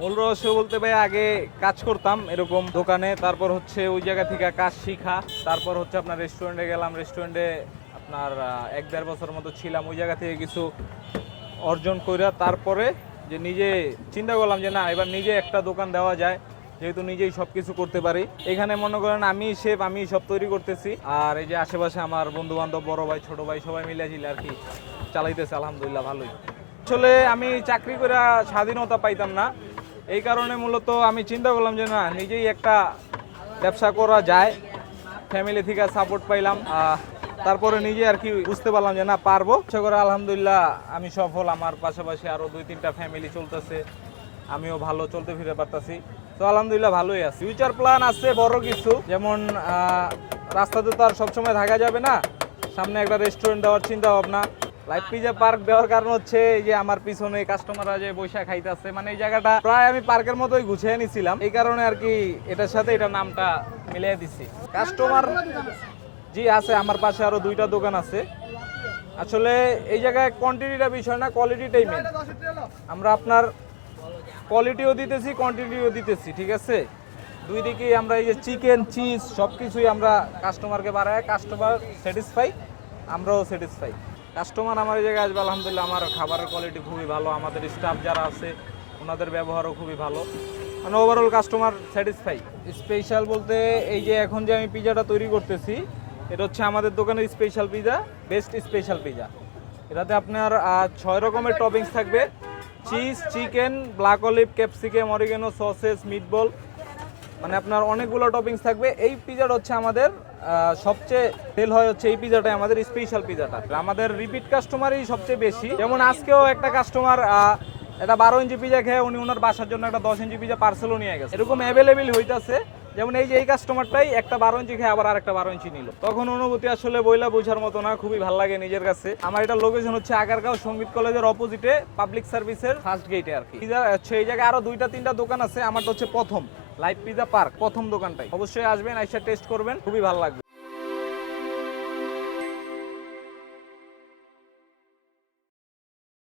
মূল রহস্য বলতে ভাই, আগে কাজ করতাম এরকম দোকানে, তারপর হচ্ছে ওই জায়গা থেকে কাজ শিখা, তারপর হচ্ছে আপনার রেস্টুরেন্টে গেলাম রেস্টুরেন্টে আপনার এক দেড় বছর মতো ছিলাম, ওই জায়গা থেকে কিছু অর্জন কইরা তারপরে যে নিজে চিন্তা করলাম যে না, এবার নিজে একটা দোকান দেওয়া যায়, যেহেতু নিজেই সব কিছু করতে পারি। এখানে মনে করেন আমি শেফ আমি সব তৈরি করতেছি। আর এই যে আশেপাশে আমার বন্ধু বান্ধব বড় ভাই, ছোট ভাই সবাই মিলে ঝিলে আর কি, চালাইতেছে, আলহামদুলিল্লাহ, ভালোই। আসলে আমি চাকরি করে স্বাধীনতা পাইতাম না। এই কারণে মূলত আমি চিন্তা করলাম যে না, নিজেই একটা ব্যবসা করা যায়। ফ্যামিলি থেকে সাপোর্ট পাইলাম তারপরে নিজে আর কি বুঝতে পারলাম যে না, পারব। আশা করে আলহামদুলিল্লাহ আমি সফল। আমার পাশাপাশি আরও দুই, তিনটা ফ্যামিলি চলতেছে। আমিও ভালো চলতে ফিরে পারতাছি। তো আলহামদুলিল্লাহ ভালোই আছে। ফিউচার প্ল্যান আছে বড় কিছু। যেমন রাস্তাতে তো আর সবসময় থাকা যাবে না। সামনে একটা রেস্টুরেন্ট দেওয়ার চিন্তা ভাবনা। লাইফ পিজা পার্ক দেওয়ার কারণ হচ্ছে এই যে আমার পিছনে কাস্টমাররা যে বৈশা খাইতেছে মানে এই জায়গাটা প্রায় আমি পার্কের মতোই গুছিয়ে নিছিলাম। এই কারণে আর কি এটার সাথে এটা নামটা মিলিয়ে দিছি। কাস্টমার জি আছে, আমার পাশে আরও দুইটা দোকান আছে। আসলে এই জায়গায় কোয়ান্টিটিটা বিষয় না কোয়ালিটিটাই মেন আমরা আপনার কোয়ালিটিও দিতেছি কোয়ান্টিটিও দিতেছি, ঠিক আছে? দুই দিকেই আমরা এই যে চিকেন চিজ সব কিছুই আমরা কাস্টমারকে বাড়ায় কাস্টমার স্যাটিসফাই আমরাও স্যাটিসফাই কাস্টমার আমার এই জায়গায় আসবে, আলহামদুলিল্লাহ আমার খাবারের কোয়ালিটি খুবই ভালো, আমাদের স্টাফ যারা আছে, ওনাদের ব্যবহারও খুবই ভালো। মানে ওভারঅল কাস্টমার স্যাটিসফাই স্পেশাল বলতে এই যে এখন যে আমি পিজাটা তৈরি করতেছি, এটা হচ্ছে আমাদের দোকানের special pizza best special pizza এটাতে আপনার ছয় রকমের টপিংস থাকবে। Cheese chicken black olive capsicum oregano sausages meatball মানে আপনার অনেকগুলো টপিংস থাকবে। এই পিজাটা হচ্ছে আমাদের সবচেয়ে সেল হয় হচ্ছে এই পিজাটাই আমাদের স্পেশাল পিজাটা আমাদের রিপিট কাস্টমারই সবচেয়ে বেশি। যেমন আজকেও একটা কাস্টমার এটা বারো ইঞ্চি পিজা খেয়ে উনি ওনার বাসার জন্য একটা দশ ইঞ্চি পিজা পার্সেলও নিয়ে গেছে। এরকম অ্যাভেলেবেল হইতাছে। যেমন এই যে এই কাস্টমারটাই একটা বারো ইঞ্চি খেয়ে আবার আরেকটা বারো ইঞ্চি নিল। তখন অনুভূতি আসলে বইলা বোঝার মতো না, খুবই ভালো লাগে নিজের কাছে। আমার এটা লোকেশন হচ্ছে আগারগাঁও সংগীত কলেজের অপোজিটে পাবলিক সার্ভিসের ফার্স্ট গেটে আর কি। হচ্ছে এই জায়গায় আরও দুইটা, তিনটা দোকান আছে। আমারটা হচ্ছে প্রথম। লাইভ পিজা পার্ক প্রথম দোকানটাই। অবশ্যই আসবেন আইসা টেস্ট করবেন খুবই ভালো লাগবে।